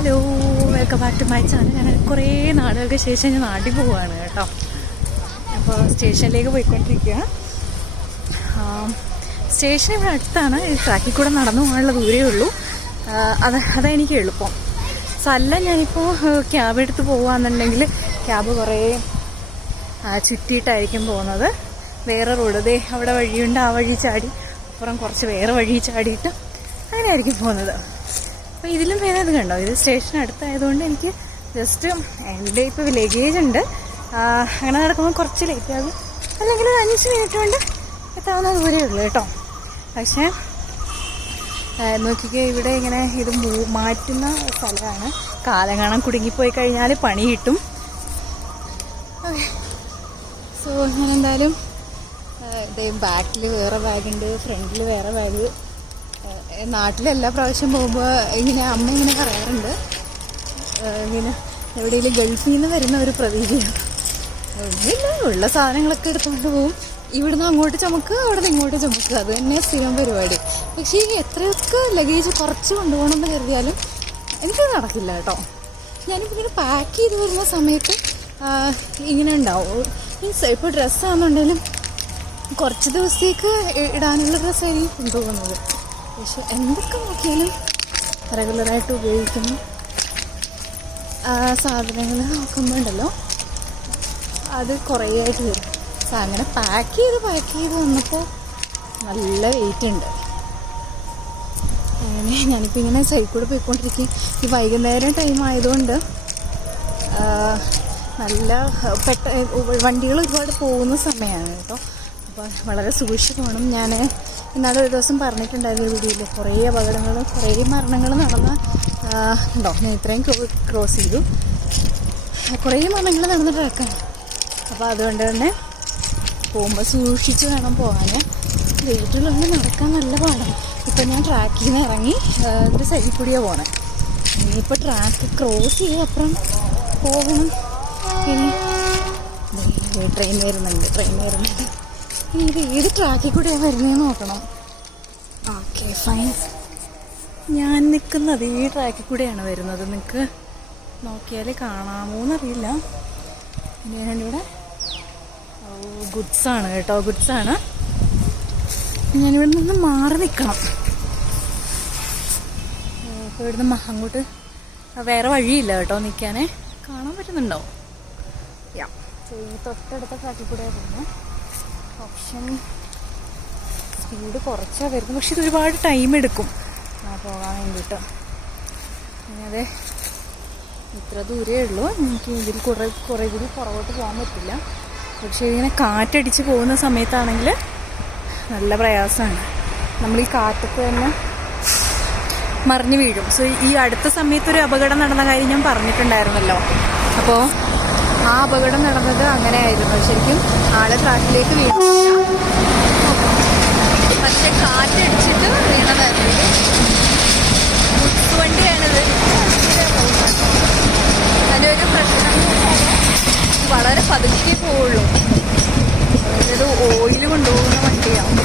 Hello welcome back to my channel ഞാൻ കുറേ നാളുകൾക്ക് ശേഷം ഞാൻ നാട്ടിൽ പോവുകയാണ് കേട്ടോ. അപ്പോൾ സ്റ്റേഷനിലേക്ക് പോയിക്കൊണ്ടിരിക്കുക. സ്റ്റേഷൻ ഇവിടെ അടുത്താണ്. ഈ ട്രാക്കിൽ കൂടെ നടന്നു പോകാനുള്ള ദൂരേ ഉള്ളൂ. അത് അതെനിക്ക് എളുപ്പം. സോ അല്ല ഞാനിപ്പോൾ ക്യാബ് എടുത്ത് പോവുകയാണെന്നുണ്ടെങ്കിൽ ക്യാബ് കുറേ ചുറ്റിയിട്ടായിരിക്കും പോകുന്നത്. വേറെ റോഡ് ദേ അവിടെ വഴിയുണ്ട് ആ വഴി ചാടി. അപ്പുറം കുറച്ച് വേറെ വഴി ചാടിയിട്ട് അങ്ങനെയായിരിക്കും പോകുന്നത്. അപ്പോൾ ഇതിലും വേറെ ഇത് കണ്ടോ? ഇത് സ്റ്റേഷൻ അടുത്തായതുകൊണ്ട് എനിക്ക് ജസ്റ്റ് എന്റെ ഇപ്പോൾ ലഗേജ് ഉണ്ട്. അങ്ങനെ നടക്കുമ്പോൾ കുറച്ച് ലേറ്റ് ആകും. അല്ലെങ്കിൽ ഒരു അഞ്ച് മിനിറ്റ് കൊണ്ട് എത്താവുന്ന ദൂരേ ഉള്ളൂ കേട്ടോ. പക്ഷേ നോക്കിക്കേ ഇവിടെ ഇങ്ങനെ ഇത് മാറ്റുന്ന സ്ഥലമാണ്. കാലം കാണാൻ കുടുങ്ങിപ്പോയി കഴിഞ്ഞാൽ പണി കിട്ടും. സോ ഞാൻ എന്തായാലും ബാക്കിൽ വേറെ ബാഗുണ്ട് ഫ്രണ്ടിൽ വേറെ ബാഗ് നാട്ടിലെല്ലാ പ്രാവശ്യം പോകുമ്പോൾ ഇങ്ങനെ അമ്മ ഇങ്ങനെ പറയാറുണ്ട്. ഇങ്ങനെ എവിടെയെങ്കിലും ഗൾഫിൽ നിന്ന് വരുന്ന ഒരു ഒന്നുമില്ല ഉള്ള സാധനങ്ങളൊക്കെ എടുത്തുകൊണ്ട് പോകും ഇവിടുന്ന് അങ്ങോട്ട് ചുമക്കുക അവിടെ നിന്ന് ഇങ്ങോട്ട് ചുമക്കുക അത് തന്നെ സ്ഥിരം പരിപാടി. പക്ഷേ ഈ എത്രയൊക്കെ ലഗേജ് കുറച്ച് കൊണ്ടുപോകണമെന്ന് കരുതിയാലും എനിക്ക് നടക്കില്ല കേട്ടോ. ഞാനിപ്പോൾ ഇങ്ങനെ പാക്ക് ചെയ്ത് വരുന്ന സമയത്ത് ഇങ്ങനെ ഉണ്ടാവും. മീൻസ് ഇപ്പോൾ ഡ്രസ്സാണെന്നുണ്ടെങ്കിലും കുറച്ച് ദിവസത്തേക്ക് ഇടാനുള്ള ഡ്രസ്സായിരിക്കും കൊണ്ടുപോകുന്നത് പക്ഷെ എന്തൊക്കെ നോക്കിയാലും റെഗുലറായിട്ട് ഉപയോഗിക്കുന്ന സാധനങ്ങൾ നോക്കുമ്പോൾ ഉണ്ടല്ലോ അത് കുറേ ആയിട്ട് വരും. സോ അങ്ങനെ പാക്ക് ചെയ്ത് പാക്ക് ചെയ്ത് വന്നപ്പോൾ നല്ല വെയിറ്റ് ഉണ്ട്. അങ്ങനെ ഞാനിപ്പോൾ ഇങ്ങനെ സൈക്കിൾ പോയിക്കൊണ്ടിരിക്കും ഈ വൈകുന്നേരം ടൈം ആയതുകൊണ്ട് നല്ല പെട്ട വണ്ടികൾ ഒരുപാട് പോകുന്ന സമയമാണ് കേട്ടോ. അപ്പോൾ വളരെ സൂക്ഷിച്ച് പോകണം. ഞാൻ ഇന്നാളെ ഒരു ദിവസം പറഞ്ഞിട്ടുണ്ടായിരുന്നു വീഡിയോയിൽ കുറേ അപകടങ്ങളും കുറേ മരണങ്ങളും നടന്ന ഉണ്ടോ? ഞാൻ ഇത്രയും ക്രോസ് ചെയ്തു. കുറേ മരണങ്ങൾ നടന്ന ട്രാക്കാണ് അപ്പോൾ അതുകൊണ്ട് തന്നെ പോകുമ്പോൾ സൂക്ഷിച്ച് വേണം പോകാൻ വീട്ടിലൊന്ന് നടക്കാൻ നല്ല പാടാണ്. ഇപ്പം ഞാൻ ട്രാക്കിൽ നിന്ന് ഇറങ്ങി എന്റെ സൈഡിൽ പോണേ. ഇനിയിപ്പോൾ ട്രാക്ക് ക്രോസ് ചെയ്ത് അപ്പുറം പോകണം. ഇനി ട്രെയിൻ വരുന്നുണ്ട് ട്രെയിൻ വരുന്നുണ്ട്. ഇത് ഏത് ട്രാക്കിൽ കൂടെയാണ് വരുന്നതെന്ന് നോക്കണം. ഓക്കെ ഫൈൻ ഞാൻ നിൽക്കുന്നത് ഈ ട്രാക്കിൽ കൂടെയാണ് വരുന്നത്. നിങ്ങൾക്ക് നോക്കിയാൽ കാണാമോ എന്നറിയില്ല ഞാനിവിടെ ഗുഡ്സാണ് കേട്ടോ ഗുഡ്സാണ് ഞാനിവിടെ നിന്ന് മാറി നിൽക്കണം. അപ്പോൾ ഇവിടുന്ന് അങ്ങോട്ട് വേറെ വഴിയില്ല കേട്ടോ നിൽക്കാനേ. കാണാൻ പറ്റുന്നുണ്ടോ? യാ ഈ തൊട്ടടുത്ത ട്രാക്കിൽ കൂടെയാണ് പോകുന്നു ഓപ്ഷൻ സ്പീഡ് കുറച്ചാണ് വരുന്നത്. പക്ഷെ ഇത് ഒരുപാട് ടൈം എടുക്കും. ആ പോകാൻ വേണ്ടിയിട്ട്. അതെ ഇത്ര ദൂരേ ഉള്ളൂ. എനിക്ക് ഇതിൽ കുറേ കുറേ കൂടി പുറകോട്ട് പോകാൻ പറ്റില്ല. പക്ഷേ ഇങ്ങനെ കാറ്റടിച്ച് പോകുന്ന സമയത്താണെങ്കിൽ നല്ല പ്രയാസമാണ്. നമ്മൾ ഈ കാറ്റത്ത് തന്നെ മറിഞ്ഞു വീഴും. സോ ഈ അടുത്ത സമയത്ത് ഒരു അപകടം നടന്ന കാര്യം ഞാൻ പറഞ്ഞിട്ടുണ്ടായിരുന്നല്ലോ. അപ്പോൾ ആ അപകടം നടന്നത് അങ്ങനെയായിരുന്നു. ശരിക്കും ആളെ ട്രാക്കിലേക്ക് വീണില്ല പക്ഷെ കാറ്റടിച്ചിട്ട് വീണതായിരുന്നു വണ്ടിയാണിത് ഒരു പ്രശ്നം. വളരെ പതുക്കെ പോവുള്ളൂ. അതായത് ഓയിൽ കൊണ്ടുപോകുന്ന വണ്ടിയാണ്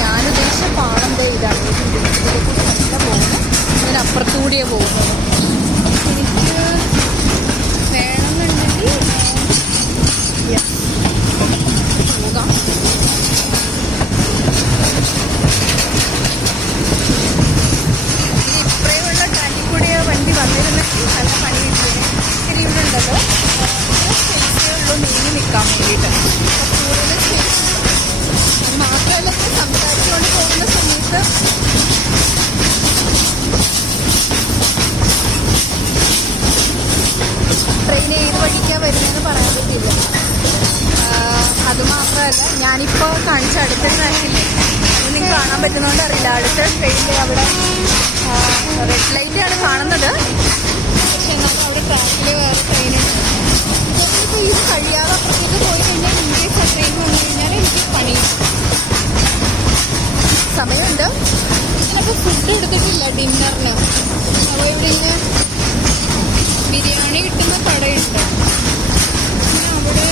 ഞാൻ ഉദ്ദേശിച്ച ദേ ഇതാണ്. ഇതിലേക്ക് നല്ല ഞാൻ അപ്പുറത്തുകൂടിയാണ് പോകുന്നത്. നല്ല പണി കിട്ടിയേ പിന്നെ ഇവിടെ ഉണ്ടല്ലോ സ്പേസേ ഉള്ളൂ നീങ്ങി നിൽക്കാൻ വേണ്ടിയിട്ട് അപ്പോൾ കൂടുതൽ സ്പേസ് മാത്രമല്ല സംസാരിച്ചുകൊണ്ട് പോകുന്ന സമയത്ത് ട്രെയിൻ ഏത് വഴിക്കാണ് വരുന്നതെന്ന് പറയാൻ പറ്റില്ല ആഹ് അത് മാത്രമല്ല ഞാനിപ്പോൾ കാണിച്ച അടുത്ത ട്രാക്കില്ലേ നിങ്ങൾക്ക് കാണാൻ പറ്റുന്നതുകൊണ്ട് അറിയില്ല. അടുത്ത ട്രെയിനിൽ അവിടെ റെഡ് ലൈറ്റാണ് കാണുന്നത്. പക്ഷെ ട്രാക്കിൽ വേറെ ട്രെയിനുണ്ട് ഇപ്പോൾ ഇത് കഴിയാതെ അപ്പുറത്തേക്ക് പോയി കഴിഞ്ഞാൽ ഇംഗ്ലീഷ് ട്രെയിൻ വന്നു കഴിഞ്ഞാൽ എനിക്ക് പണി സമയമുണ്ട്? ഞാനപ്പോൾ ഫുഡ് എടുത്തിട്ടില്ല ഡിന്നറിന് അപ്പോൾ ഇവിടെ ഇങ്ങനെ ബിരിയാണി കിട്ടുന്ന കടയുണ്ട്. അവിടെ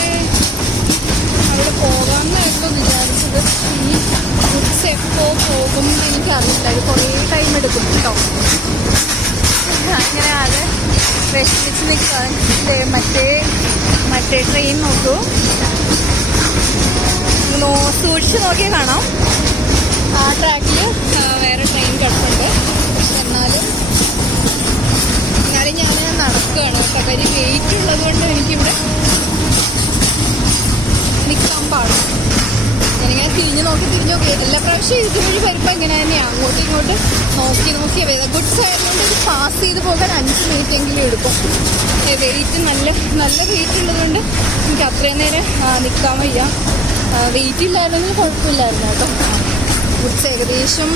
അവിടെ പോകാമെന്നായിരുന്നു വിചാരിച്ചത്. ബുക്സ് എപ്പോൾ പോകും എന്ന് എനിക്കറിയില്ല. അത് കുറേ ടൈം എടുക്കും കേട്ടോ. വിഷമിച്ച് നിൽക്കുകയാണ് മറ്റേ മറ്റേ ട്രെയിൻ നോക്കൂ നോ സൂക്ഷിച്ച് നോക്കിയാൽ കാണാം ആ ട്രാക്കിൽ വേറെ ട്രെയിൻ കിടപ്പുണ്ട് എന്നാലും എന്നാലും ഞാൻ നടക്കുകയാണ്. കേട്ടോ വെയിറ്റ് ഉള്ളത് കൊണ്ട് എനിക്കിവിടെ നിൽക്കാൻ പാടും ഞാനിങ്ങനെ തിരിഞ്ഞ് നോക്കി തിരിഞ്ഞ് നോക്കി. എല്ലാ പ്രാവശ്യം ഇതുവഴി വരുമ്പോൾ ഇങ്ങനെ തന്നെയാണ് അങ്ങോട്ടും ഇങ്ങോട്ടും നോക്കി നോക്കി. ഗുഡ് സൈഡ് പാസ് ചെയ്ത് പോകാൻ അഞ്ച് മിനിറ്റ് എങ്കിലും എടുക്കും വെയിറ്റ് നല്ല നല്ല വെയിറ്റ് ഉള്ളതുകൊണ്ട് എനിക്ക് അത്രയും നേരം നിൽക്കാൻ വയ്യ. വെയിറ്റ് ഇല്ലായിരുന്നെങ്കിൽ കുഴപ്പമില്ലായിരുന്നു കേട്ടോ. കുറച്ച് ഏകദേശം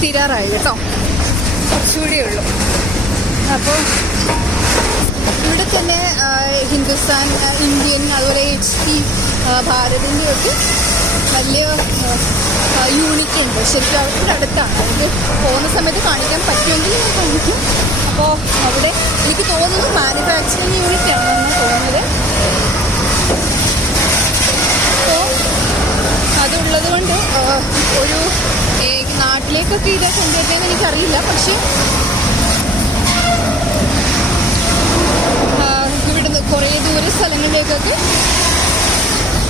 തീരാറായി കേട്ടോ. കുറച്ചുകൂടിയേ ഉള്ളൂ. അപ്പോൾ ഇവിടെ തന്നെ ഹിന്ദുസ്ഥാൻ ഇന്ത്യൻ അതുപോലെ എച്ച് പി ഭാരതിന്റെ ഒക്കെ വലിയ യൂണിറ്റ് ഉണ്ട്. ശരിക്കും അവർക്ക് അടുത്താണ്. എനിക്ക് പോകുന്ന സമയത്ത് കാണിക്കാൻ പറ്റുമെങ്കിൽ ഞാൻ കാണിക്കും. അപ്പോൾ അവിടെ എനിക്ക് തോന്നുന്നു മാനുഫാക്ചറിങ് യൂണിറ്റ് ആണെന്ന് തോന്നുന്നത്. അപ്പോൾ അതുള്ളത് കൊണ്ട് ഒരു നാട്ടിലേക്കൊക്കെ ഇത് കൊണ്ടുവരുന്നതെന്ന് എനിക്കറിയില്ല. പക്ഷേ ഇവിടുന്ന് കുറേ ദൂര സ്ഥലങ്ങളിലേക്കൊക്കെ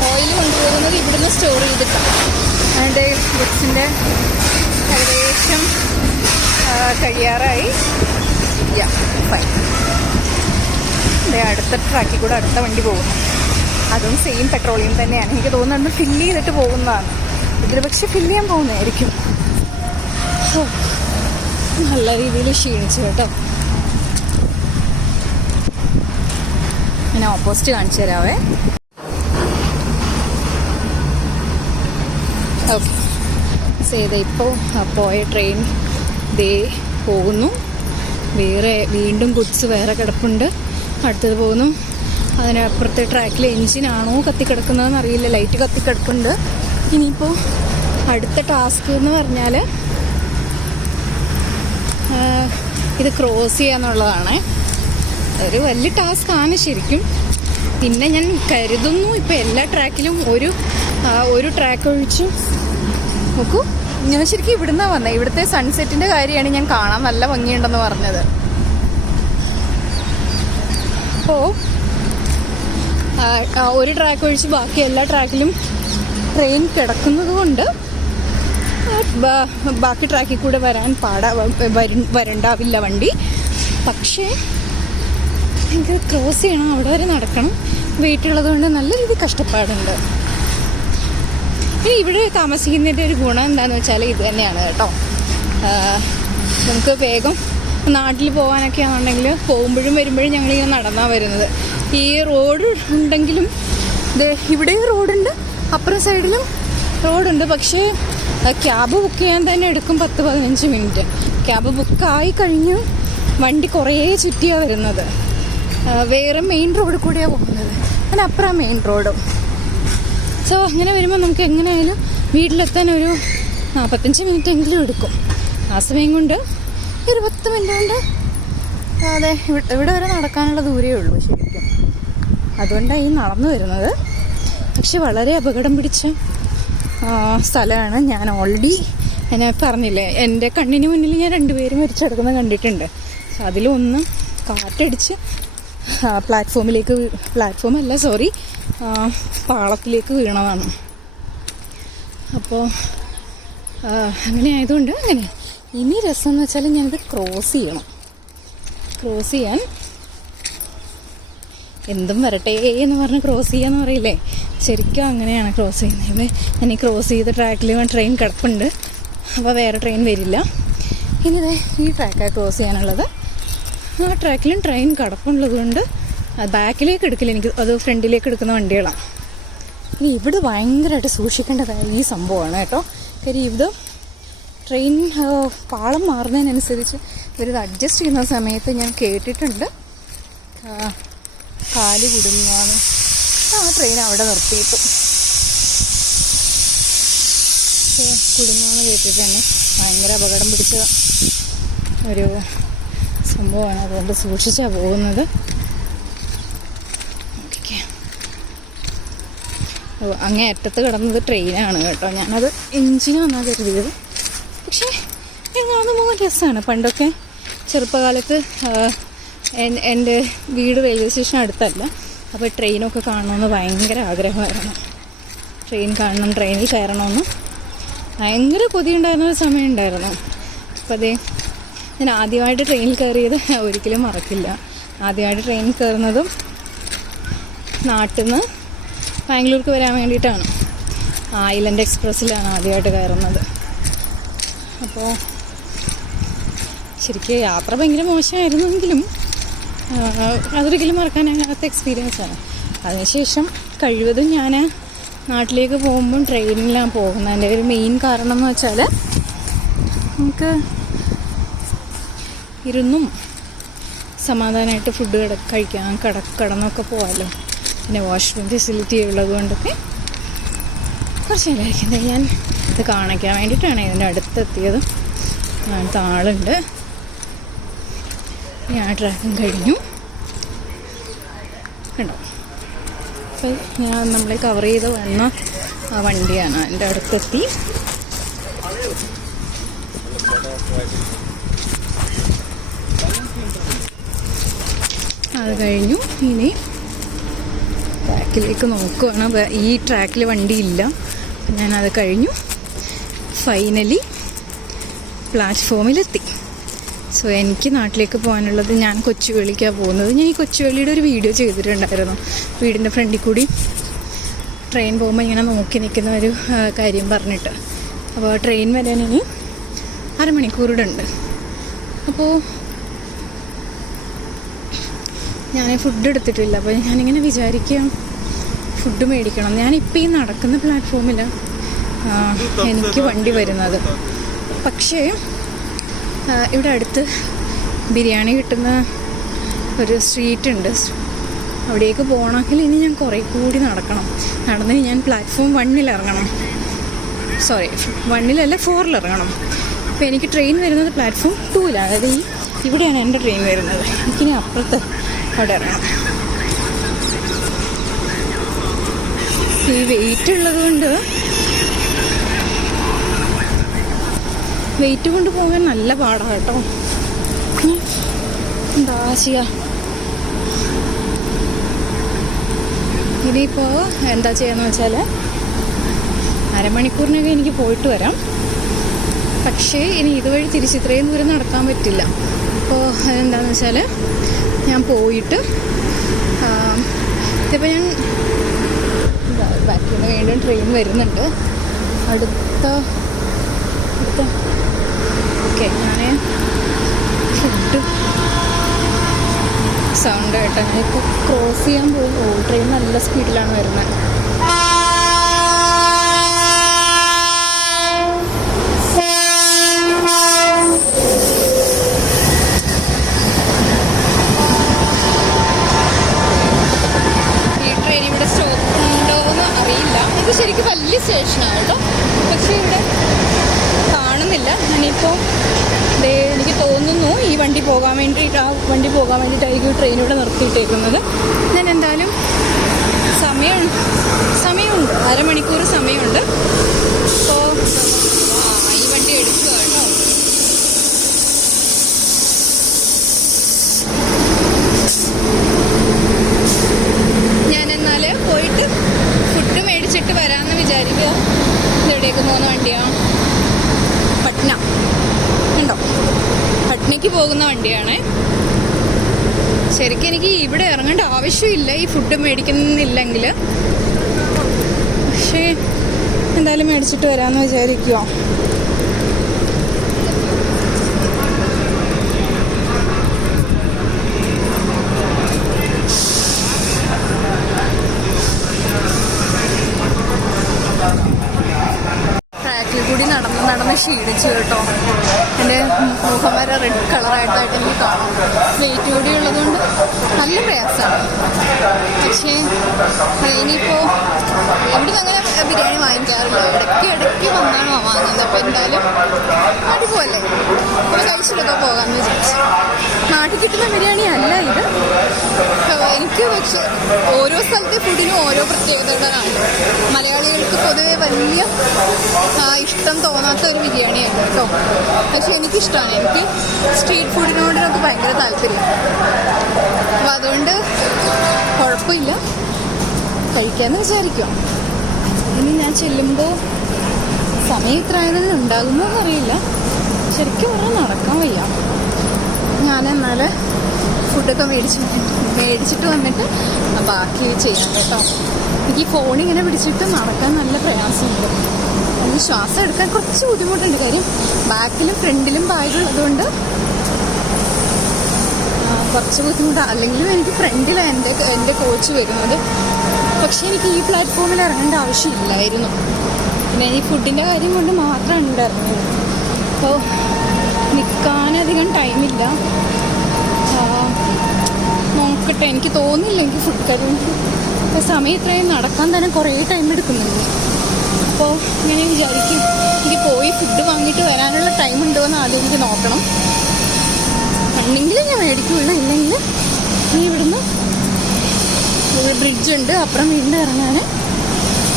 ഓയിൽ കൊണ്ടുപോകുന്നത് ഇവിടുന്ന് സ്റ്റോർ ചെയ്തിട്ടാണ്. അതിന്റെ ബുക്സിന്റെ ഏകദേശം കഴിയാറായി. ഫൈൻ അതെ അടുത്ത ട്രാക്കിൽ കൂടെ അടുത്ത വണ്ടി പോകുന്നു. അതും സെയിം പെട്രോളിയം തന്നെയാണ്. എനിക്ക് തോന്നുന്നത് ഫില്ല് ചെയ്തിട്ട് പോകുന്നതാണ്. ഇതിൽ പക്ഷെ ഫില്ല് ചെയ്യാൻ പോകുന്നതായിരിക്കും. നല്ല രീതിയിൽ ക്ഷീണിച്ചു കേട്ടോ. ഞാൻ ഓപ്പോസിറ്റ് കാണിച്ചു തരാവേ ഓക്കെ സേത ഇപ്പോൾ പോയ ട്രെയിൻ ദേ പോകുന്നു. വേറെ വീണ്ടും കുച്ച് വേറെ കിടപ്പുണ്ട്. അടുത്തത് പോകുന്നു. അതിനപ്പുറത്തെ ട്രാക്കിൽ എൻജിനാണോ കത്തിക്കിടക്കുന്നതെന്ന് അറിയില്ല. ലൈറ്റ് കത്തിക്കിടപ്പുണ്ട്. ഇനിയിപ്പോൾ അടുത്ത ടാസ്ക് എന്ന് പറഞ്ഞാൽ ഇത് ക്രോസ് ചെയ്യുക എന്നുള്ളതാണ് ഒരു വലിയ ടാസ്ക് ആണ് ശരിക്കും. പിന്നെ ഞാൻ കരുതുന്നു ഇപ്പോൾ എല്ലാ ട്രാക്കിലും ഒരു ഒരു ട്രാക്ക് ഒഴിച്ച് നോക്കൂ. ഞാൻ ശരിക്കും ഇവിടുന്ന് വന്നത് ഇവിടുത്തെ സൺസെറ്റിന്റെ കാര്യമാണ് ഞാൻ കാണാൻ നല്ല ഭംഗിയുണ്ടെന്ന് പറഞ്ഞത്. അപ്പോൾ ഒരു ട്രാക്ക് ഒഴിച്ച് ബാക്കി എല്ലാ ട്രാക്കിലും ട്രെയിൻ കിടക്കുന്നത് കൊണ്ട് ബാക്കി ട്രാക്കിൽ കൂടെ വരാൻ പാടാ വരണ്ടാവില്ല വണ്ടി. പക്ഷേ എനിക്ക് ക്രോസ് ചെയ്യണം അവിടെ വരെ നടക്കണം. വെയിറ്റ് കൊണ്ട് നല്ല രീതിയിൽ കഷ്ടപ്പാടുണ്ട്. ഇവിടെ താമസിക്കുന്നതിന്റെ ഒരു ഗുണം എന്താണെന്ന് വെച്ചാൽ ഇത് തന്നെയാണ് കേട്ടോ. നമുക്ക് വേഗം നാട്ടിൽ പോകാനൊക്കെ ആണെന്നുണ്ടെങ്കിൽ പോകുമ്പോഴും വരുമ്പോഴും ഞങ്ങളിങ്ങനെ നടന്നാണ് വരുന്നത്. ഈ റോഡ് ഉണ്ടെങ്കിലും ഇത് ഇവിടെ റോഡുണ്ട് അപ്പുറം സൈഡിലും റോഡുണ്ട്. പക്ഷേ ക്യാബ് ബുക്ക് ചെയ്യാൻ തന്നെ എടുക്കും പത്ത് പതിനഞ്ച് മിനിറ്റ്. ക്യാബ് ബുക്കായി കഴിഞ്ഞു വണ്ടി കുറേ ചുറ്റിയാണ് വരുന്നത്. വേറെ മെയിൻ റോഡ് കൂടിയാണ് പോകുന്നത്. അതിനപ്പുറം മെയിൻ റോഡും. സോ അങ്ങനെ വരുമ്പോൾ നമുക്ക് എങ്ങനെയായാലും വീട്ടിലെത്താൻ ഒരു നാൽപ്പത്തഞ്ച് മിനിറ്റ് എങ്കിലും എടുക്കും. ആ സമയം കൊണ്ട് ഒരു പത്ത് മിനിറ്റ് കൊണ്ട് അതെ ഇവിടെ വരെ നടക്കാനുള്ള ദൂരേ ഉള്ളൂ ശരിക്കും. അതുകൊണ്ടാണ് ഈ നടന്നു വരുന്നത്. പക്ഷെ വളരെ അപകടം പിടിച്ച സ്ഥലമാണ് ഞാൻ ഓൾറെഡി എന്നെ പറഞ്ഞില്ലേ എന്റെ കണ്ണിന് മുന്നിൽ ഞാൻ രണ്ടുപേരും മരിച്ചെടുക്കുന്നത് കണ്ടിട്ടുണ്ട്. അതിലൊന്ന് കാറ്റടിച്ച് പ്ലാറ്റ്ഫോമിലേക്ക് പ്ലാറ്റ്ഫോം അല്ല സോറി പാളത്തിലേക്ക് വീണതാണ്. അപ്പോൾ അങ്ങനെ ആയതുകൊണ്ട് അങ്ങനെ. ഇനി രസം എന്ന് വെച്ചാൽ ഞാനത് ക്രോസ് ചെയ്യണം. ക്രോസ് ചെയ്യാൻ എന്തും വരട്ടെ എന്ന് പറഞ്ഞ് ക്രോസ് ചെയ്യാന്ന് പറയില്ലേ? ശരിക്കും അങ്ങനെയാണ് ക്രോസ് ചെയ്യുന്നത്. ഞാൻ ഈ ക്രോസ് ചെയ്ത ട്രാക്കിൽ ട്രെയിൻ കിടപ്പുണ്ട്. അപ്പോൾ വേറെ ട്രെയിൻ വരില്ല. ഇനി ഈ ട്രാക്കാണ് ക്രോസ് ചെയ്യാനുള്ളത്. ആ ട്രാക്കിലും ട്രെയിൻ കിടപ്പുള്ളത് കൊണ്ട് ബാക്കിലേക്ക് എടുക്കില്ല. എനിക്ക് അത് ഫ്രണ്ടിലേക്ക് എടുക്കുന്ന വണ്ടികളാണ് ഇനി ഇവിടെ ഭയങ്കരമായിട്ട് സൂക്ഷിക്കേണ്ടതായ ഈ സംഭവമാണ് കേട്ടോ. കാര്യം ഇത് ട്രെയിൻ പാളം മാറുന്നതിനനുസരിച്ച് ഇവരിത് അഡ്ജസ്റ്റ് ചെയ്യുന്ന സമയത്ത് ഞാൻ കേട്ടിട്ടുണ്ട്. കാൽ കുടുങ്ങുകയാണ് ആ ട്രെയിൻ അവിടെ നിർത്തിയിട്ടു. കുടുങ്ങുകയെന്ന് കേട്ടിട്ടാണ് ഭയങ്കര അപകടം പിടിച്ച ഒരു സംഭവമാണ്. അതുകൊണ്ട് സൂക്ഷിച്ചാണ് പോകുന്നത് ഓക്കെ ഓ, അങ്ങേ അറ്റത്ത് കിടന്നത് ട്രെയിനാണ് കേട്ടോ. ഞാനത് എഞ്ചിനാണെന്നാണ് കരുതിയത്. പക്ഷേ എങ്ങാന്ന് പോകുന്ന രസമാണ് പണ്ടൊക്കെ ചെറുപ്പകാലത്ത് എൻ- എന്റെ വീട് റെയിൽവേ സ്റ്റേഷൻ അടുത്തല്ല. അപ്പോൾ ട്രെയിനൊക്കെ കാണണമെന്ന് ഭയങ്കര ആഗ്രഹമായിരുന്നു. ട്രെയിൻ കാണണം ട്രെയിനിൽ കയറണമെന്ന്. ഭയങ്കര കൊതിയുണ്ടായിരുന്ന ഒരു സമയം ഉണ്ടായിരുന്നു. അപ്പോൾ അതേ ഞാൻ ആദ്യമായിട്ട് ട്രെയിനിൽ കയറിയത് ഒരിക്കലും മറക്കില്ല. ആദ്യമായിട്ട് ട്രെയിനിൽ കയറുന്നതും നാട്ടിൽ നിന്ന് ബാംഗ്ലൂർക്ക് വരാൻ വേണ്ടിയിട്ടാണ്. ഐലൻഡ് എക്സ്പ്രസ്സിലാണ് ആദ്യമായിട്ട് കയറുന്നത്. അപ്പോൾ ശരിക്കും യാത്ര ഭയങ്കര മോശമായിരുന്നെങ്കിലും അതൊരിക്കലും മറക്കാനാകാത്ത എക്സ്പീരിയൻസ് ആണ് അതിനുശേഷം കഴിവതും ഞാൻ നാട്ടിലേക്ക് പോകുമ്പം ട്രെയിനിലാണ് പോകുന്നത്. എന്റെ ഒരു മെയിൻ കാരണം എന്ന് വെച്ചാൽ നമുക്ക് ഇരുന്നും സമാധാനമായിട്ട് ഫുഡ് കിട കഴിക്കാം കട കടന്നൊക്കെ പോകാമല്ലോ പിന്നെ വാഷ്റൂം ഫെസിലിറ്റി ഉള്ളത് കൊണ്ടൊക്കെ കുറച്ച് നേരം ഞാൻ ഇത് കാണിക്കാൻ വേണ്ടിയിട്ടാണ് ഇതിന്റെ അടുത്തെത്തിയത്. താളുണ്ട്. ഞാൻ ട്രാക്കും കഴിഞ്ഞു. കണ്ടോ? അപ്പോൾ ഞാൻ നമ്മൾ കവർ ചെയ്ത് വന്ന ആ വണ്ടിയാണ് എന്റെ അടുത്തെത്തി. അത് കഴിഞ്ഞു. ഇനി ട്രാക്കിലേക്ക് നോക്കുകയാണ് ഈ ട്രാക്കിൽ വണ്ടിയില്ല. ഞാനത് കഴിഞ്ഞു. ഫൈനലി പ്ലാറ്റ്ഫോമിലെത്തി സോ എനിക്ക് നാട്ടിലേക്ക് പോകാനുള്ളത് ഞാൻ കൊച്ചുവേളിക്കാണ് പോകുന്നത്. ഞാൻ ഈ കൊച്ചുവേളിയുടെ ഒരു വീഡിയോ ചെയ്തിട്ടുണ്ടായിരുന്നു. വീടിന്റെ ഫ്രണ്ടിൽ കൂടി ട്രെയിൻ പോകുമ്പോൾ ഇങ്ങനെ നോക്കി നിൽക്കുന്ന ഒരു കാര്യം പറഞ്ഞിട്ട്. അപ്പോൾ ട്രെയിൻ വരാൻ ഇനി അരമണിക്കൂറിടെ ഉണ്ട് അപ്പോൾ ഞാൻ ഫുഡ് എടുത്തിട്ടില്ല. അപ്പോൾ ഞാനിങ്ങനെ വിചാരിക്കുക ഫുഡ് മേടിക്കണം. ഞാനിപ്പോൾ ഈ നടക്കുന്ന പ്ലാറ്റ്ഫോമിൽ എനിക്ക് വണ്ടി വരുന്നത്. പക്ഷേ ഇവിടെ അടുത്ത് ബിരിയാണി കിട്ടുന്ന ഒരു സ്ട്രീറ്റ് ഉണ്ട്. അവിടേക്ക് പോകണമെങ്കിൽ ഇനി ഞാൻ കുറേ കൂടി നടക്കണം. നടന്ന് ഞാൻ പ്ലാറ്റ്ഫോം വണ്ണിൽ ഇറങ്ങണം. സോറി വണ്ണിലല്ല ഫോറിൽ ഇറങ്ങണം. അപ്പോൾ എനിക്ക് ട്രെയിൻ വരുന്നത് പ്ലാറ്റ്ഫോം ടൂവിലാണ് അതായത് ഈ ഇവിടെയാണ് എന്റെ ട്രെയിൻ വരുന്നത്. എനിക്കിനി അപ്പുറത്ത് അവിടെ ഇറങ്ങണം. ഈ വെയിറ്റ് ഉള്ളത് കൊണ്ട് വെയിറ്റ് കൊണ്ട് പോകാൻ നല്ല പാടാണ് കേട്ടോ. എന്താ ചെയ്യുക ഇനിയിപ്പോൾ എന്താ ചെയ്യാന്ന് വെച്ചാൽ അരമണിക്കൂറിനൊക്കെ എനിക്ക് പോയിട്ട് വരാം. പക്ഷേ ഇനി ഇതുവഴി തിരിച്ച് ഇത്രയും ദൂരം നടക്കാൻ പറ്റില്ല. അപ്പോൾ എന്താണെന്ന് വെച്ചാൽ ഞാൻ പോയിട്ട് ഇതിപ്പോൾ ഞാൻ ബാക്കിൽ നിന്ന് വീണ്ടും ട്രെയിൻ വരുന്നുണ്ട്. അടുത്ത അടുത്ത. ഓക്കെ ഞാൻ ഫുഡ് സൗണ്ട് കേട്ടോ ഞാനിപ്പോൾ ക്രോസ് ചെയ്യാൻ പോകും ട്രെയിൻ നല്ല സ്പീഡിലാണ് വരുന്നത് ഈ ട്രെയിൻ ഇവിടെ സ്റ്റോപ്പ് ഉണ്ടോ എന്ന് അറിയില്ല ഇത് ശരിക്കും വലിയ സ്റ്റേഷനാണ് കേട്ടോ. പക്ഷേ ഇവിടെ കാണുന്നില്ല. ഞാനിപ്പോൾ ദേ എനിക്ക് തോന്നുന്നു ഈ വണ്ടി പോകാൻ വേണ്ടിയിട്ട് ആ വണ്ടി പോകാൻ വേണ്ടിയിട്ടായിരിക്കും ട്രെയിൻ ഇവിടെ നിർത്തിയിട്ടേക്കുന്നത്. ഞാൻ എന്തായാലും സമയം സമയമുണ്ട്. അരമണിക്കൂർ സമയമുണ്ട് അപ്പോൾ ഈ വണ്ടി എടുക്കുക കേട്ടോ ഞാൻ എന്നാൽ പോയിട്ട് ഫുഡ് മേടിച്ചിട്ട് വരാമെന്ന് വിചാരിക്കുക ഇതെവിടേക്ക് പോകുന്ന വണ്ടിയാണ് പട്ന. ഉണ്ടോ? പട്നയ്ക്ക് പോകുന്ന വണ്ടിയാണ്. ശരിക്കും എനിക്ക് ഇവിടെ ഇറങ്ങേണ്ട ആവശ്യമില്ല ഈ ഫുഡ് മേടിക്കുന്നില്ലെങ്കിൽ പക്ഷേ എന്തായാലും മേടിച്ചിട്ട് വരാമെന്ന് വിചാരിക്കുമോ ട്രാക്കിൽ കൂടി നടന്ന് നടന്ന് ക്ഷീണിച്ചു കേട്ടോ. എന്റെ മുഖം വരെ റെഡ് കളറായിട്ടായിട്ട് എനിക്ക് കാണാം വെയിറ്റ് കൂടി ഉള്ളതുകൊണ്ട് നല്ല പ്രയാസമാണ്. പക്ഷേ ഇനിയിപ്പോൾ എവിടെ അങ്ങനെ ബിരിയാണി വാങ്ങിക്കാറില്ല? ഇടയ്ക്ക് ഇടയ്ക്ക് വന്നാണ് വാങ്ങുന്നത്. അപ്പോൾ എന്തായാലും അടിപൊളി അപ്പോൾ കഴിച്ചിട്ടൊക്കെ പോകാമെന്ന് വിചാരിച്ചു. നാട്ടിൽ കിട്ടുന്ന ബിരിയാണി അല്ല ഇത്. എനിക്ക് പക്ഷെ ഓരോ സ്ഥലത്തെ ഫുഡിനും ഓരോ പ്രത്യേകതകളാണ് മലയാളികൾക്ക് പൊതുവെ വലിയ ഇഷ്ടം തോന്നാത്ത ഒരു ബിരിയാണിയാണ് കേട്ടോ. പക്ഷെ എനിക്കിഷ്ടമാണ് എനിക്ക് സ്ട്രീറ്റ് ഫുഡിനോട് ഫുഡിനോടൊക്കെ ഭയങ്കര താല്പര്യം. അപ്പം അതുകൊണ്ട് കുഴപ്പമില്ല. കഴിക്കാമെന്ന് വിചാരിക്കും ഇനി ഞാൻ ചെല്ലുമ്പോൾ സമയം ഇത്ര ആയതിന് ഉണ്ടാകുമോ എന്നറിയില്ല. ശരിക്കും പറഞ്ഞാൽ നടക്കാൻ വയ്യ. ഞാൻ എന്നാൽ ഫുഡൊക്കെ മേടിച്ച് മേടിച്ചിട്ട് വന്നിട്ട് ബാക്കി ചെയ്യാം കേട്ടോ. എനിക്ക് ഇങ്ങനെ പിടിച്ചിട്ട് നടക്കാൻ നല്ല പ്രയാസമുണ്ട്. എനിക്ക് ശ്വാസം എടുക്കാൻ കുറച്ച് ബുദ്ധിമുട്ടുണ്ട്. കാര്യം ബാക്കിലും ഫ്രണ്ടിലും ബാഗുള്ളതുകൊണ്ട് കുറച്ച് ബുദ്ധിമുട്ടാണ് അല്ലെങ്കിലും എനിക്ക് ഫ്രണ്ടിലാണ് എന്റെ എന്റെ കോച്ച് വരുന്നത്. പക്ഷേ എനിക്ക് ഈ പ്ലാറ്റ്ഫോമിൽ ഇറങ്ങേണ്ട ആവശ്യമില്ലായിരുന്നു. പിന്നെ ഈ ഫുഡിന്റെ കാര്യം കൊണ്ട് മാത്രം ഉണ്ടായിരുന്നത്. അപ്പോൾ നിൽക്കാനധികം ടൈമില്ല നോക്കട്ടെ എനിക്ക് തോന്നില്ല എനിക്ക് ഫുഡ് കാര്യം സമയം ഇത്രയും നടക്കാൻ തന്നെ കുറേ ടൈം എടുക്കുന്നുണ്ട്. അപ്പോൾ ഞാൻ വിചാരിക്കും എനിക്ക് പോയി ഫുഡ് വാങ്ങിയിട്ട് വരാനുള്ള ടൈം ഉണ്ടോ എന്ന് ആദ്യം എനിക്ക് നോക്കണം. ഉണ്ടെങ്കിൽ ഞാൻ മേടിക്കുള്ളൂ ഇല്ലെങ്കിൽ നീ ഇവിടുന്ന് ഒരു ബ്രിഡ്ജ് ഉണ്ട് അപ്പുറം വീണ്ടും ഇറങ്ങാൻ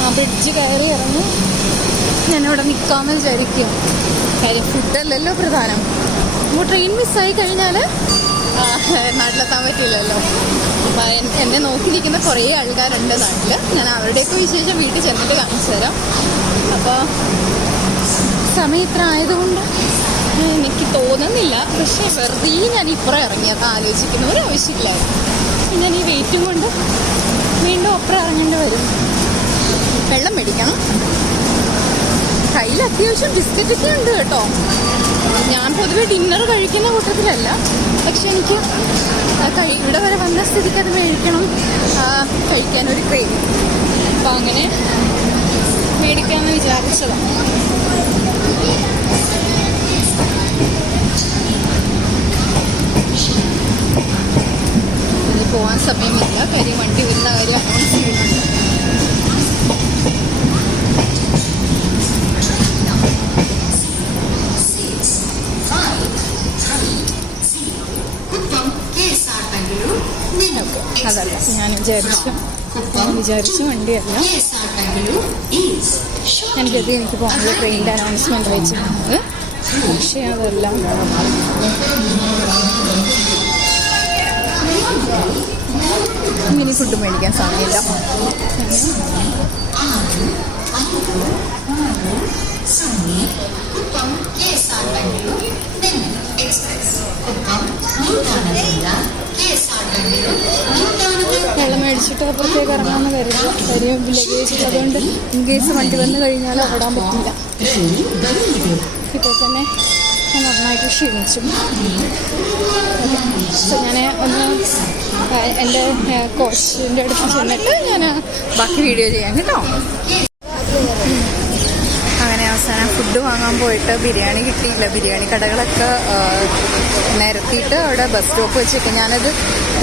ആ ബ്രിഡ്ജ് കയറി ഇറങ്ങി ഞാനിവിടെ നിൽക്കാമെന്ന് വിചാരിക്കും. കാര്യം ഫുഡല്ലല്ലോ പ്രധാനം. ട്രെയിൻ മിസ്സായി കഴിഞ്ഞാൽ നാട്ടിലെത്താൻ പറ്റില്ലല്ലോ എന്നെ നോക്കി നിൽക്കുന്ന കുറേ ആൾക്കാരുണ്ട് നാട്ടിൽ ഞാൻ അവരുടെയൊക്കെ വിശേഷം വീട്ടിൽ ചെന്നിട്ട് കാണിച്ചു തരാം. അപ്പോൾ സമയം ഇത്ര ആയതുകൊണ്ട് എനിക്ക് തോന്നുന്നില്ല. പക്ഷേ വെറുതെ ഞാൻ ഇപ്പുറം ഇറങ്ങിയത് ആലോചിക്കുന്ന ഒരു ആവശ്യമില്ലായിരുന്നു ഞാൻ ഈ വെയിറ്റും കൊണ്ട് വീണ്ടും അപ്പുറം ഇറങ്ങേണ്ടി വരും. വെള്ളം മേടിക്കണം. കയ്യിൽ അത്യാവശ്യം ബിസ്ക്കറ്റൊക്കെ ഉണ്ട് കേട്ടോ. ഞാൻ പൊതുവെ ഡിന്നർ കഴിക്കുന്ന കൂട്ടത്തിലല്ല. പക്ഷെ എനിക്ക് ഇവിടെ വരെ വന്ന സ്ഥിതിക്ക് അത് മേടിക്കണം. കഴിക്കാൻ കഴിക്കാനൊരു ക്രേവ് അപ്പം അങ്ങനെ മേടിക്കാമെന്ന് വിചാരിച്ചതാണ് പോകാൻ സമയമില്ല. കാര്യം വണ്ടി വരുന്ന കാര്യം വിചാരിച്ചു. ഞാൻ വിചാരിച്ചു വണ്ടിയല്ല. എനിക്കത് എനിക്ക് പോകാനുള്ള ട്രെയിനിന്റെ അനൗൺസ്മെന്റ് വെച്ചിട്ടുണ്ട്. പക്ഷേ അതല്ല. ഇനി ഫുഡ് മേടിക്കാൻ സമയമില്ല. വെള്ളം മേടിച്ചിട്ട് അപ്പുറത്തേക്ക് ഇറങ്ങാമെന്ന് കരുതുക കാര്യം ലഗേജ് ഉള്ളതുകൊണ്ട് ഇൻ കേസ് വണ്ടി വന്നു കഴിഞ്ഞാൽ ഓടാൻ പറ്റില്ല. ഇപ്പോൾ തന്നെ നന്നായിട്ട് ക്ഷീണിച്ചു. ഞാൻ ഒന്ന് എന്റെ കോച്ചിന്റെ അടുത്ത് ചെന്നിട്ട് ഞാൻ ബാക്കി വീഡിയോ ചെയ്യാൻ കേട്ടോ. അങ്ങനെ അവസാനം ഫുഡ് വാങ്ങാൻ പോയിട്ട് ബിരിയാണി കിട്ടിയില്ല. ബിരിയാണി കടകളൊക്കെ നിരത്തിയിട്ട് അവിടെ ബസ് സ്റ്റോപ്പ് വെച്ചിട്ട് ഞാനത്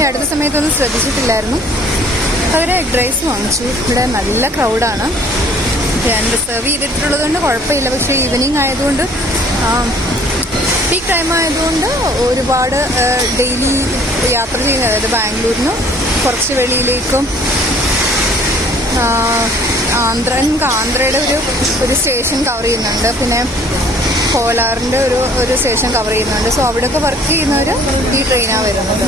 അടുത്ത സമയത്തൊന്നും ശ്രദ്ധിച്ചിട്ടില്ലായിരുന്നു. അവർ എഗ് റൈസ് വാങ്ങിച്ചു. ഇവിടെ നല്ല ക്രൗഡാണ് ഞാൻ റിസർവ് ചെയ്തിട്ടുള്ളത് കൊണ്ട് കുഴപ്പമില്ല. പക്ഷേ ഈവനിങ് ആയതുകൊണ്ട് പീക്ക് ടൈം ആയതുകൊണ്ട് ഒരുപാട് ഡെയിലി യാത്ര ചെയ്യുന്ന അതായത് ബാംഗ്ലൂരിനും കുറച്ച് വെളിയിലേക്കും ആന്ധ്ര ആന്ധ്രയുടെ ഒരു ഒരു സ്റ്റേഷൻ കവർ ചെയ്യുന്നുണ്ട്. പിന്നെ കോലാറിന്റെ ഒരു ഒരു സ്റ്റേഷൻ കവർ ചെയ്യുന്നുണ്ട്. സോ അവിടെയൊക്കെ വർക്ക് ചെയ്യുന്നവർ ഈ ട്രെയിനാണ് വരുന്നത്.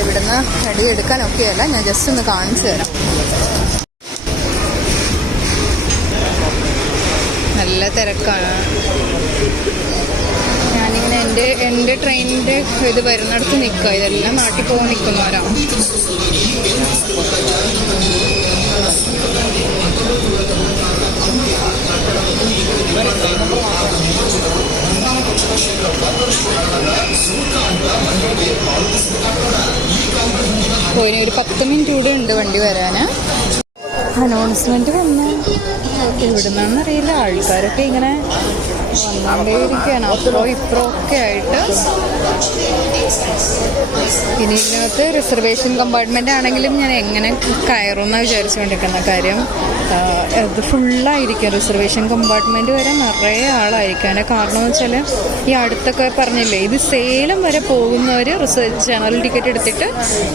ഇവിടുന്ന് റെഡി എടുക്കാനൊക്കെയല്ല ഞാൻ ജസ്റ്റ് ഒന്ന് കാണിച്ചു തരാം. നല്ല തിരക്കാണ്. ഞാനിങ്ങനെ എന്റെ എന്റെ ട്രെയിനിന്റെ ഇത് വരുന്നിടത്ത് നിൽക്കുക ഇതെല്ലാം നാട്ടിൽ പോകാൻ നിൽക്കുന്നവരാണ് അപ്പോൾ ഇനി ഒരു പത്ത് മിനിറ്റ് കൂടെ ഉണ്ട് വണ്ടി വരാന്? അനൗൺസ്മെന്റ് വന്നു. നിന്നാണെന്നറിയില്ല ആൾക്കാരൊക്കെ ഇങ്ങനെ വന്നുകൊണ്ടേയിരിക്കുകയാണ് അപ്പോൾ ഒക്കെ ആയിട്ട് ഇനി ഇതിനകത്ത് റിസർവേഷൻ കമ്പാർട്ട്മെന്റ് ആണെങ്കിലും ഞാൻ എങ്ങനെ കയറും എന്നാണ് വിചാരിച്ചുകൊണ്ടിരിക്കുന്ന കാര്യം. ഇത് ഫുള്ളായിരിക്കും റിസർവേഷൻ കമ്പാർട്ട്മെന്റ് വരെ നിറയെ ആളായിരിക്കും. കാരണം എന്ന് വെച്ചാൽ ഈ അടുത്തൊക്കെ പറഞ്ഞില്ലേ ഇത് സേലം വരെ പോകുന്നവർ ജനറൽ ടിക്കറ്റ് എടുത്തിട്ട്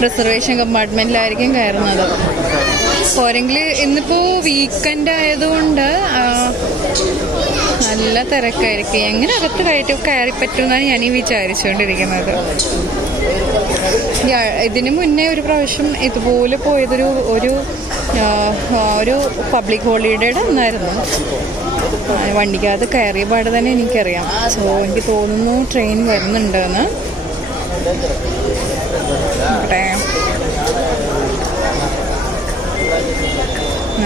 റിസർവേഷൻ കമ്പാർട്ട്മെന്റിലായിരിക്കും കയറുന്നത്. പോരെങ്കിൽ ഇന്നിപ്പോ വീക്കെൻഡ് ആയതുകൊണ്ട് നല്ല തിരക്കായിരിക്കും. എങ്ങനെ അകത്ത് കയറ്റി കയറി പറ്റുമെന്നാണ് ഞാൻ ഈ വിചാരിച്ചുകൊണ്ടിരിക്കുന്നത് ഇതിനു മുന്നേ ഒരു പ്രാവശ്യം ഇതുപോലെ പോയതൊരു ഒരു ഒരു പബ്ലിക് ഹോളിഡേയുടെ അന്നായിരുന്നു ആ, വണ്ടിക്കകത്ത് കയറിയ പാട് തന്നെ എനിക്കറിയാം. സോ എനിക്ക് തോന്നുന്നു ട്രെയിൻ വരുന്നുണ്ട്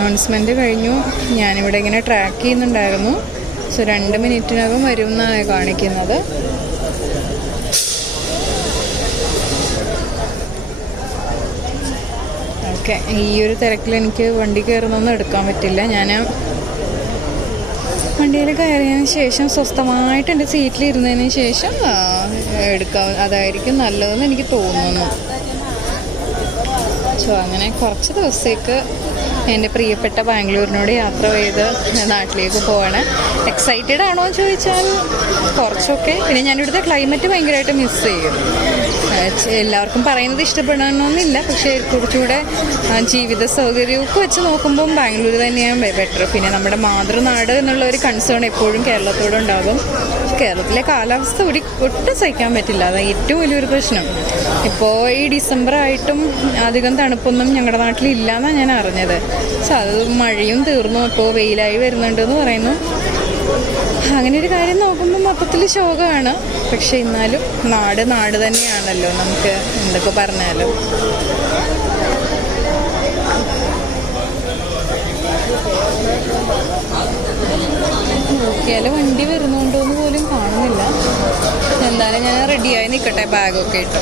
അനൗൺസ്മെന്റ് കഴിഞ്ഞു. ഞാനിവിടെ ഇങ്ങനെ ട്രാക്ക് ചെയ്യുന്നുണ്ടായിരുന്നു. സോ രണ്ട് മിനിറ്റിനകം വരും എന്നാണ് കാണിക്കുന്നത്. ഓക്കെ ഈ ഒരു തിരക്കിൽ എനിക്ക് വണ്ടി കയറുന്നൊന്നും എടുക്കാൻ പറ്റില്ല. ഞാൻ വണ്ടിയിൽ കയറിയതിന് ശേഷം സ്വസ്ഥമായിട്ട് എന്റെ സീറ്റിൽ ഇരുന്നതിന് ശേഷം എടുക്കാം അതായിരിക്കും നല്ലതെന്ന് എനിക്ക് തോന്നുന്നു. സോ അങ്ങനെ കുറച്ച് ദിവസത്തേക്ക് എന്റെ പ്രിയപ്പെട്ട ബാംഗ്ലൂരിനോട് യാത്ര ചെയ്ത് നാട്ടിലേക്ക് പോവാണ്. എക്സൈറ്റഡ് ആണോ എന്ന് ചോദിച്ചാൽ കുറച്ചൊക്കെ. പിന്നെ ഞാനിവിടുത്തെ ക്ലൈമറ്റ് ഭയങ്കരമായിട്ട് മിസ് ചെയ്യും. എല്ലാവർക്കും പറയുന്നത് ഇഷ്ടപ്പെടണമെന്നില്ല. പക്ഷേ കുറച്ചുകൂടെ ജീവിത സൗകര്യമൊക്കെ വെച്ച് നോക്കുമ്പം ബാംഗ്ലൂർ തന്നെയാണ് ബെറ്റർ പിന്നെ നമ്മുടെ മാതൃനാട് എന്നുള്ള ഒരു കൺസേൺ എപ്പോഴും കേരളത്തോട് ഉണ്ടാകും കേരളത്തിലെ കാലാവസ്ഥ ഒടി ഒട്ടും സഹിക്കാൻ പറ്റില്ല. അതാണ് ഏറ്റവും വലിയൊരു പ്രശ്നം. ഇപ്പോൾ ഈ ഡിസംബർ ആയിട്ടും അധികം തണുപ്പൊന്നും ഞങ്ങളുടെ നാട്ടിൽ ഇല്ലയെന്നാണ് ഞാൻ അറിഞ്ഞത്. അത് മഴയും തീർന്നു. അപ്പോൾ വെയിലായി വരുന്നുണ്ട് എന്ന് പറയുന്നു. അങ്ങനെ ഒരു കാര്യം നോക്കുമ്പോൾ മൊത്തത്തിൽ ശോകമാണ്. പക്ഷെ എന്നാലും നാട് നാട് തന്നെയാണല്ലോ. നമുക്ക് എന്തൊക്കെ പറഞ്ഞാലും. നോക്കിയാൽ വണ്ടി വരുന്നുണ്ടോ എന്ന് പോലും കാണുന്നില്ല. എന്തായാലും ഞാൻ റെഡിയായി നിൽക്കട്ടെ ബാഗൊക്കെ ഇട്ടു.